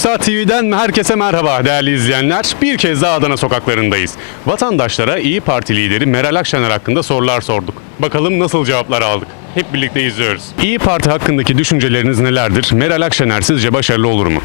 Saat TV'den herkese merhaba değerli izleyenler. Bir kez daha Adana sokaklarındayız. Vatandaşlara İyi Parti lideri Meral Akşener hakkında sorular sorduk. Bakalım nasıl cevaplar aldık. Hep birlikte izliyoruz. İyi Parti hakkındaki düşünceleriniz nelerdir? Meral Akşener sizce başarılı olur mu?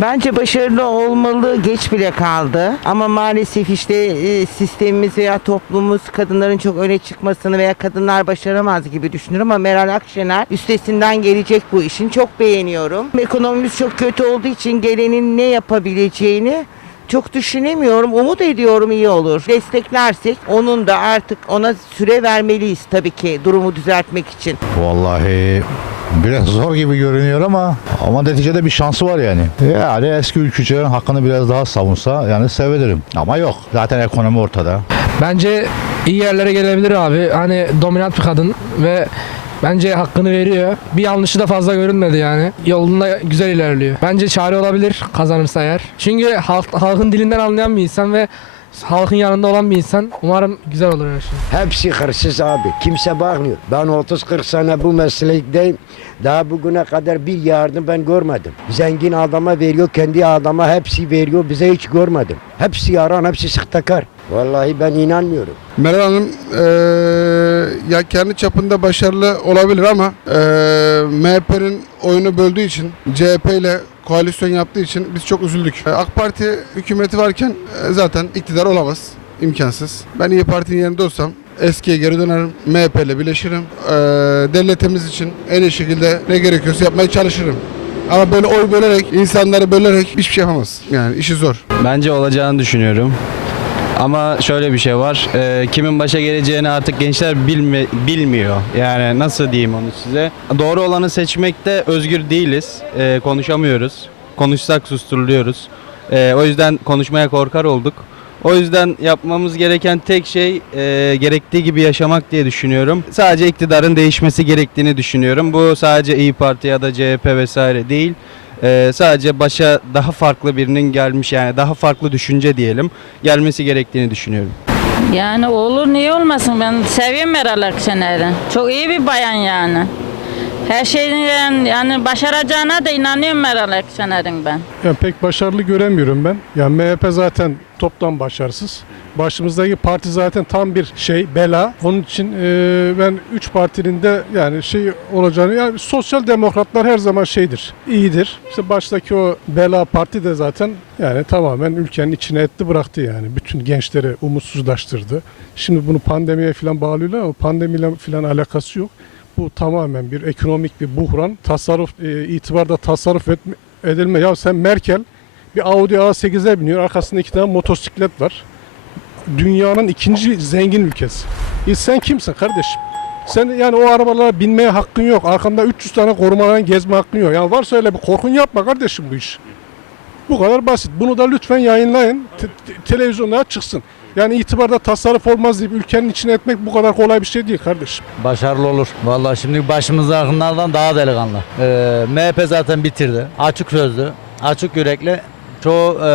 Bence başarılı olmalı geç bile kaldı. Ama maalesef işte e, sistemimiz veya toplumumuz kadınların çok öne çıkmasını veya kadınlar başaramaz gibi düşünüyorum ama Meral Akşener üstesinden gelecek bu işin. Çok beğeniyorum. Ekonomimiz çok kötü olduğu için gelenin ne yapabileceğini çok düşünemiyorum. Umut ediyorum iyi olur. Desteklersek onun da artık ona süre vermeliyiz tabii ki durumu düzeltmek için. Vallahi biraz zor gibi görünüyor ama ama neticede bir şansı var yani. Yani eski ülkücülerin hakkını biraz daha savunsa yani sevinirim. Ama yok. Zaten ekonomi ortada. Bence iyi yerlere gelebilir abi. Hani dominant bir kadın ve bence hakkını veriyor. Bir yanlışı da fazla görünmedi yani. Yolunda güzel ilerliyor. Bence çare olabilir kazanırsa eğer. Çünkü halk, halkın dilinden anlayan bir insan ve halkın yanında olan bir insan. Umarım güzel olur her şey. Hepsi hırsız abi. Kimse bakmıyor. Ben 30-40 sene bu meslekteyim. Daha bugüne kadar bir yardım ben görmedim. Zengin adama veriyor, kendi adama hepsi veriyor. Bize hiç görmedim. Hepsi yaran, hepsi sıktakar. Vallahi ben inanmıyorum. Meral Hanım eee, ya kendi çapında başarılı olabilir ama eee MHP'nin oyunu böldüğü için CHP ile koalisyon yaptığı için biz çok üzüldük. E, AK Parti hükümeti varken e, zaten iktidar olamaz. imkansız. Ben İyi Parti'nin yerinde olsam eskiye geri dönerim. MHP ile birleşirim. Eee, devletimiz için en iyi şekilde ne gerekiyorsa yapmaya çalışırım. Ama böyle oy bölerek, insanları bölerek hiçbir şey yapamaz. Yani işi zor. Bence olacağını düşünüyorum. Ama şöyle bir şey var. e, kimin başa geleceğini artık gençler bilme, bilmiyor. Yani nasıl diyeyim onu size? Doğru olanı seçmekte özgür değiliz. E, konuşamıyoruz. Konuşsak susturuluyoruz. E, o yüzden konuşmaya korkar olduk. O yüzden yapmamız gereken tek şey e, gerektiği gibi yaşamak diye düşünüyorum. Sadece iktidarın değişmesi gerektiğini düşünüyorum. Bu sadece İyi Parti ya da CHP vesaire değil. Ee, sadece başa daha farklı birinin gelmiş yani daha farklı düşünce diyelim gelmesi gerektiğini düşünüyorum. Yani olur niye olmasın ben seviyorum Meral Akşener'i. Çok iyi bir bayan yani. Her şeyin yani başaracağına da inanıyorum Meral Akşener'in ben. Ya pek başarılı göremiyorum ben. Ya MHP zaten toptan başarısız. Başımızdaki parti zaten tam bir şey bela. Onun için e, ben üç partinin de yani şey olacağını yani sosyal demokratlar her zaman şeydir. iyidir. İşte baştaki o bela parti de zaten yani tamamen ülkenin içine etti bıraktı yani. Bütün gençleri umutsuzlaştırdı. Şimdi bunu pandemiye falan bağlıyorlar ama pandemiyle falan alakası yok. Bu tamamen bir ekonomik bir buhran. Tasarruf e, itibarda tasarruf etme, edilme. Ya sen Merkel bir Audi A8'e biniyor. Arkasında iki tane motosiklet var. Dünyanın ikinci zengin ülkesi. E sen kimsin kardeşim? Sen yani o arabalara binmeye hakkın yok. Arkanda 300 tane korumadan gezme hakkın yok. Yani varsa öyle bir korkun yapma kardeşim bu iş. Bu kadar basit. Bunu da lütfen yayınlayın. Te- te- televizyonlara çıksın. Yani itibarda tasarruf olmaz deyip ülkenin içine etmek bu kadar kolay bir şey değil kardeşim. Başarılı olur. Vallahi şimdi başımızdakilerden daha delikanlı. Ee, MHP zaten bitirdi. Açık sözlü, açık yürekli. Çoğu e,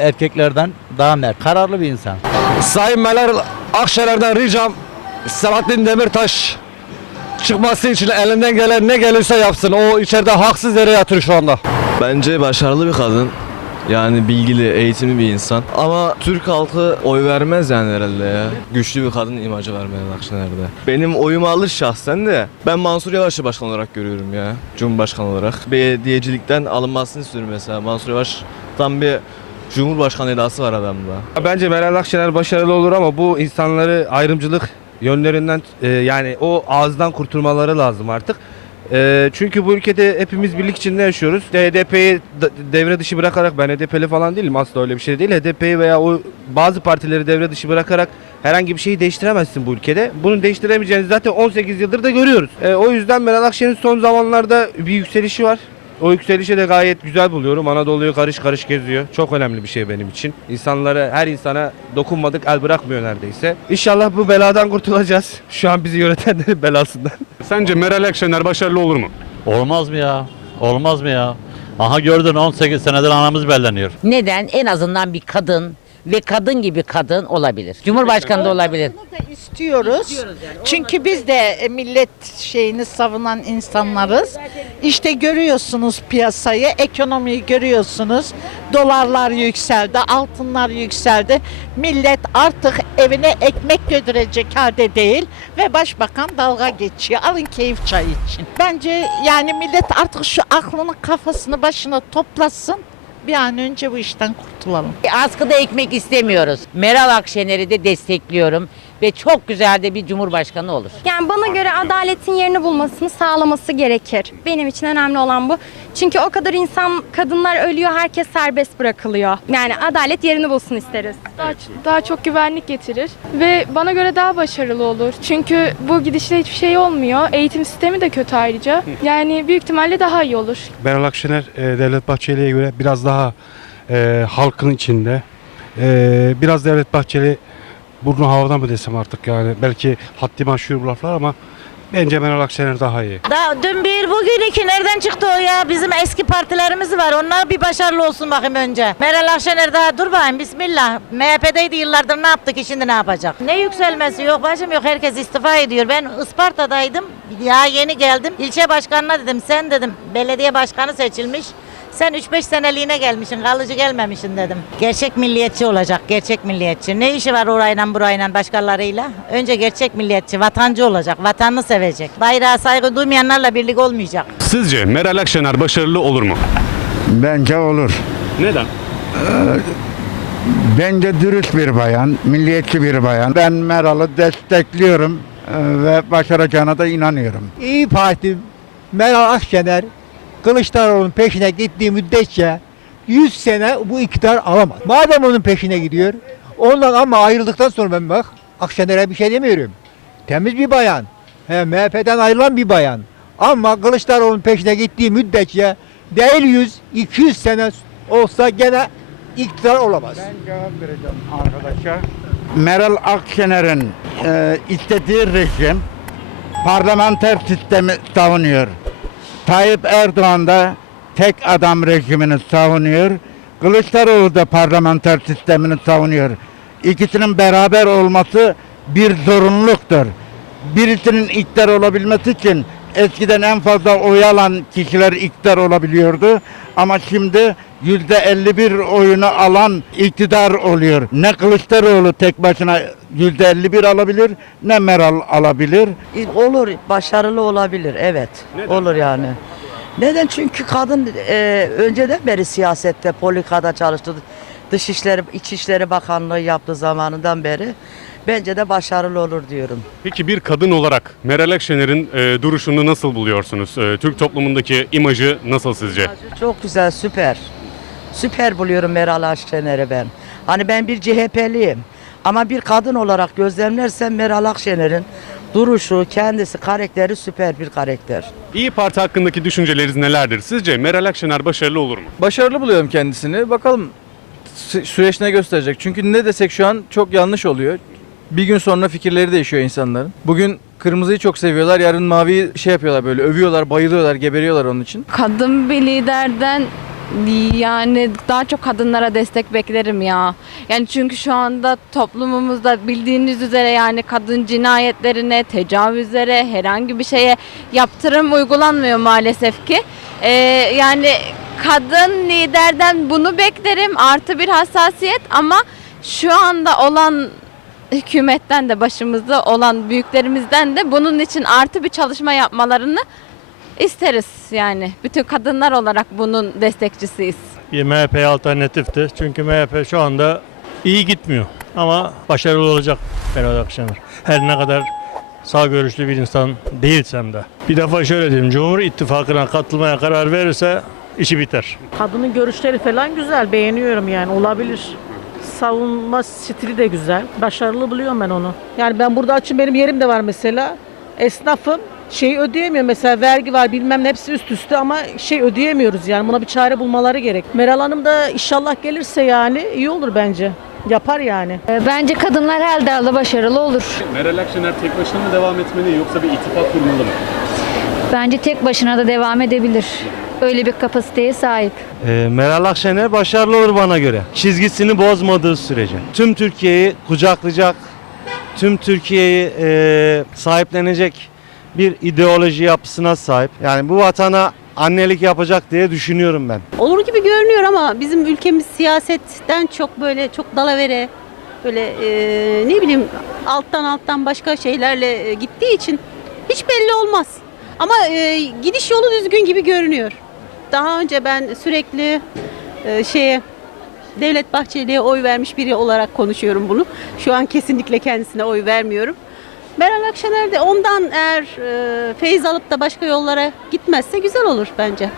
erkeklerden daha mert. Kararlı bir insan. Sayın Meral Akşener'den ricam Selahattin Demirtaş çıkması için elinden gelen ne gelirse yapsın. O içeride haksız yere yatıyor şu anda. Bence başarılı bir kadın. Yani bilgili, eğitimli bir insan. Ama Türk halkı oy vermez yani herhalde ya. Güçlü bir kadın imajı var Meral Akşener'de. Benim oyumu alır şahsen de ben Mansur Yavaş'ı başkan olarak görüyorum ya. Cumhurbaşkanı olarak. Belediyecilikten alınmasını istiyorum mesela. Mansur Yavaş tam bir Cumhurbaşkanı edası var adamda. Bence Meral Akşener başarılı olur ama bu insanları ayrımcılık yönlerinden e, yani o ağızdan kurtulmaları lazım artık. E, çünkü bu ülkede hepimiz birlik içinde yaşıyoruz. HDP'yi devre dışı bırakarak ben HDP'li falan değilim asla öyle bir şey değil. HDP'yi veya o bazı partileri devre dışı bırakarak herhangi bir şeyi değiştiremezsin bu ülkede. Bunu değiştiremeyeceğini zaten 18 yıldır da görüyoruz. E, o yüzden Meral Akşener'in son zamanlarda bir yükselişi var. O yükselişi de gayet güzel buluyorum. Anadolu'yu karış karış geziyor. Çok önemli bir şey benim için. İnsanlara, her insana dokunmadık el bırakmıyor neredeyse. İnşallah bu beladan kurtulacağız. Şu an bizi yönetenlerin belasından. Sence Meral Akşener başarılı olur mu? Olmaz mı ya? Olmaz mı ya? Aha gördün 18 senedir anamız belleniyor. Neden? En azından bir kadın ve kadın gibi kadın olabilir. Cumhurbaşkanı da olabilir. istiyoruz. Çünkü biz de e, millet şeyini savunan insanlarız. İşte görüyorsunuz piyasayı, ekonomiyi görüyorsunuz. Dolarlar yükseldi, altınlar yükseldi. Millet artık evine ekmek götürecek halde değil ve başbakan dalga geçiyor. Alın keyif çayı için. Bence yani millet artık şu aklını kafasını başına toplasın. Bir an önce bu işten kurtulalım. Askıda ekmek istemiyoruz. Meral Akşener'i de destekliyorum ve çok güzel de bir cumhurbaşkanı olur. Yani bana göre adaletin yerini bulmasını sağlaması gerekir. Benim için önemli olan bu. Çünkü o kadar insan, kadınlar ölüyor, herkes serbest bırakılıyor. Yani adalet yerini bulsun isteriz. Daha, daha çok güvenlik getirir ve bana göre daha başarılı olur. Çünkü bu gidişle hiçbir şey olmuyor. Eğitim sistemi de kötü ayrıca. Yani büyük ihtimalle daha iyi olur. Meral Akşener e, Devlet Bahçeli'ye göre biraz daha e, halkın içinde. E, biraz Devlet Bahçeli burnu havada mı desem artık yani. Belki haddim aşıyor bu laflar ama bence Meral Akşener daha iyi. Daha dün bir bugün iki nereden çıktı o ya? Bizim eski partilerimiz var. Onlar bir başarılı olsun bakayım önce. Meral Akşener daha dur bakayım bismillah. MHP'deydi yıllardır ne yaptık şimdi ne yapacak? Ne yükselmesi yok bacım yok herkes istifa ediyor. Ben Isparta'daydım. Ya yeni geldim. İlçe başkanına dedim sen dedim belediye başkanı seçilmiş. Sen 3-5 seneliğine gelmişsin, kalıcı gelmemişsin dedim. Gerçek milliyetçi olacak, gerçek milliyetçi. Ne işi var orayla burayla başkalarıyla? Önce gerçek milliyetçi, vatancı olacak, vatanını sevecek. Bayrağa saygı duymayanlarla birlik olmayacak. Sizce Meral Akşener başarılı olur mu? Bence olur. Neden? Bence dürüst bir bayan, milliyetçi bir bayan. Ben Meral'ı destekliyorum e, ve başaracağına da inanıyorum. İyi Parti Meral Akşener Kılıçdaroğlu'nun peşine gittiği müddetçe 100 sene bu iktidar alamaz. Madem onun peşine gidiyor, ondan ama ayrıldıktan sonra ben bak Akşener'e bir şey demiyorum. Temiz bir bayan. He, MHP'den ayrılan bir bayan. Ama Kılıçdaroğlu'nun peşine gittiği müddetçe değil 100, 200 sene olsa gene iktidar olamaz. Ben cevap vereceğim arkadaşa. Meral Akşener'in e, istediği rejim parlamenter sistemi savunuyor. Tayyip Erdoğan da tek adam rejimini savunuyor. Kılıçdaroğlu da parlamenter sistemini savunuyor. İkisinin beraber olması bir zorunluluktur. Birisinin iktidar olabilmesi için eskiden en fazla oy alan kişiler iktidar olabiliyordu. Ama şimdi yüzde 51 oyunu alan iktidar oluyor. Ne Kılıçdaroğlu tek başına yüzde 51 alabilir ne Meral alabilir. Olur, başarılı olabilir, evet. Olur yani. Neden? Çünkü kadın e, önceden beri siyasette, politikada çalıştı. Dışişleri, İçişleri Bakanlığı yaptığı zamanından beri. Bence de başarılı olur diyorum. Peki bir kadın olarak Meral Akşener'in e, duruşunu nasıl buluyorsunuz? E, Türk toplumundaki imajı nasıl sizce? Çok güzel, süper. Süper buluyorum Meral Akşener'i ben. Hani ben bir CHP'liyim. Ama bir kadın olarak gözlemlersem Meral Akşener'in duruşu, kendisi, karakteri süper bir karakter. İyi Parti hakkındaki düşünceleriniz nelerdir? Sizce Meral Akşener başarılı olur mu? Başarılı buluyorum kendisini. Bakalım sü- süreç ne gösterecek. Çünkü ne desek şu an çok yanlış oluyor. Bir gün sonra fikirleri değişiyor insanların. Bugün kırmızıyı çok seviyorlar, yarın maviyi şey yapıyorlar böyle övüyorlar, bayılıyorlar, geberiyorlar onun için. Kadın bir liderden yani daha çok kadınlara destek beklerim ya. Yani çünkü şu anda toplumumuzda bildiğiniz üzere yani kadın cinayetlerine, tecavüzlere, herhangi bir şeye yaptırım uygulanmıyor maalesef ki. Ee, yani kadın liderden bunu beklerim artı bir hassasiyet ama şu anda olan hükümetten de başımızda olan büyüklerimizden de bunun için artı bir çalışma yapmalarını isteriz yani. Bütün kadınlar olarak bunun destekçisiyiz. MHP alternatifti. Çünkü MHP şu anda iyi gitmiyor. Ama başarılı olacak Meral Akşener. Her ne kadar sağ görüşlü bir insan değilsem de. Bir defa şöyle diyeyim. Cumhur İttifakı'na katılmaya karar verirse işi biter. Kadının görüşleri falan güzel, beğeniyorum yani olabilir. Savunma stili de güzel. Başarılı buluyorum ben onu. Yani ben burada açım benim yerim de var mesela. Esnafım şey ödeyemiyor mesela vergi var bilmem ne hepsi üst üste ama şey ödeyemiyoruz yani buna bir çare bulmaları gerek. Meral Hanım da inşallah gelirse yani iyi olur bence. Yapar yani. Bence kadınlar her dalda başarılı olur. Meral Akşener tek başına mı devam etmeli yoksa bir ittifak kurmalı mı? Bence tek başına da devam edebilir. Öyle bir kapasiteye sahip. Ee, Meral Akşener başarılı olur bana göre. Çizgisini bozmadığı sürece. Tüm Türkiye'yi kucaklayacak, tüm Türkiye'yi e, sahiplenecek bir ideoloji yapısına sahip. Yani bu vatana annelik yapacak diye düşünüyorum ben. Olur gibi görünüyor ama bizim ülkemiz siyasetten çok böyle çok dalavere böyle e, ne bileyim alttan alttan başka şeylerle e, gittiği için hiç belli olmaz. Ama e, gidiş yolu düzgün gibi görünüyor. Daha önce ben sürekli e, şeye Devlet Bahçeli'ye oy vermiş biri olarak konuşuyorum bunu. Şu an kesinlikle kendisine oy vermiyorum. Meral Akşener de ondan eğer e, feyiz alıp da başka yollara gitmezse güzel olur bence.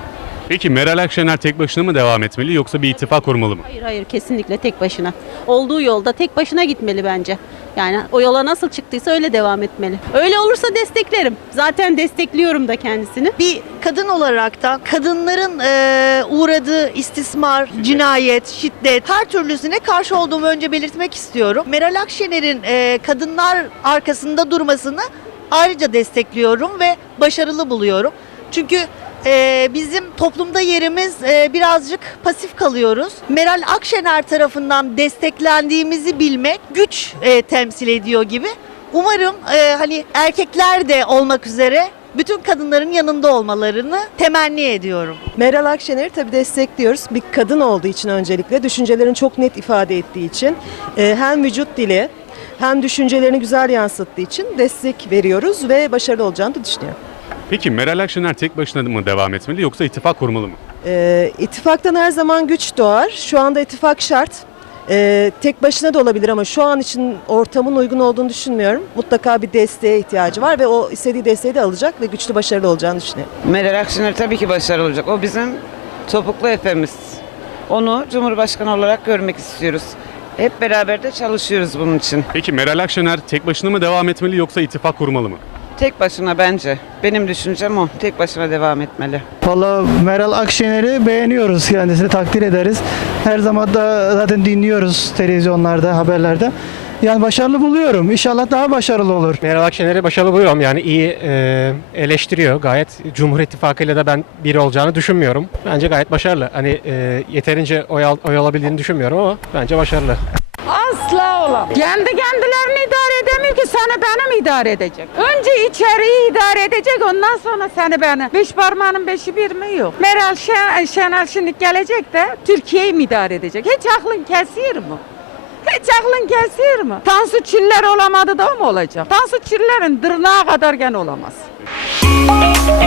Peki Meral Akşener tek başına mı devam etmeli yoksa bir ittifak kurmalı mı? Hayır hayır kesinlikle tek başına. Olduğu yolda tek başına gitmeli bence. Yani o yola nasıl çıktıysa öyle devam etmeli. Öyle olursa desteklerim. Zaten destekliyorum da kendisini. Bir kadın olarak da kadınların e, uğradığı istismar, cinayet, şiddet her türlüsüne karşı olduğumu önce belirtmek istiyorum. Meral Akşener'in e, kadınlar arkasında durmasını ayrıca destekliyorum ve başarılı buluyorum. Çünkü e, bizim toplumda yerimiz e, birazcık pasif kalıyoruz. Meral Akşener tarafından desteklendiğimizi bilmek güç e, temsil ediyor gibi. Umarım e, hani erkekler de olmak üzere bütün kadınların yanında olmalarını temenni ediyorum. Meral Akşener'i tabii destekliyoruz. Bir kadın olduğu için öncelikle düşüncelerini çok net ifade ettiği için e, hem vücut dili hem düşüncelerini güzel yansıttığı için destek veriyoruz ve başarılı olacağını da düşünüyorum. Peki Meral Akşener tek başına mı devam etmeli yoksa ittifak kurmalı mı? E, ittifaktan her zaman güç doğar. Şu anda ittifak şart. E, tek başına da olabilir ama şu an için ortamın uygun olduğunu düşünmüyorum. Mutlaka bir desteğe ihtiyacı var ve o istediği desteği de alacak ve güçlü başarılı olacağını düşünüyorum. Meral Akşener tabii ki başarılı olacak. O bizim topuklu efemiz. Onu Cumhurbaşkanı olarak görmek istiyoruz. Hep beraber de çalışıyoruz bunun için. Peki Meral Akşener tek başına mı devam etmeli yoksa ittifak kurmalı mı? Tek başına bence. Benim düşüncem o. Tek başına devam etmeli. Valla Meral Akşener'i beğeniyoruz kendisini takdir ederiz. Her zaman da zaten dinliyoruz televizyonlarda, haberlerde. Yani başarılı buluyorum. İnşallah daha başarılı olur. Meral Akşener'i başarılı buluyorum. Yani iyi e, eleştiriyor gayet. Cumhur İttifakı ile de ben biri olacağını düşünmüyorum. Bence gayet başarılı. Hani e, yeterince oy, al- oy alabildiğini düşünmüyorum ama bence başarılı. Asla olamaz. Kendi kendilerini idare demeyeyim ki seni benim idare edecek. Önce içeriği idare edecek ondan sonra seni beni. Beş parmağının beşi bir mi yok. Meral Şen, e, Şenal şimdi gelecek de Türkiye'yi mi idare edecek? Hiç aklın kesir mi? Hiç aklın kesir mi? Tansu Çiller olamadı da o mu olacak? Tansu Çiller'in dırnağa kadar gene olamaz. Müzik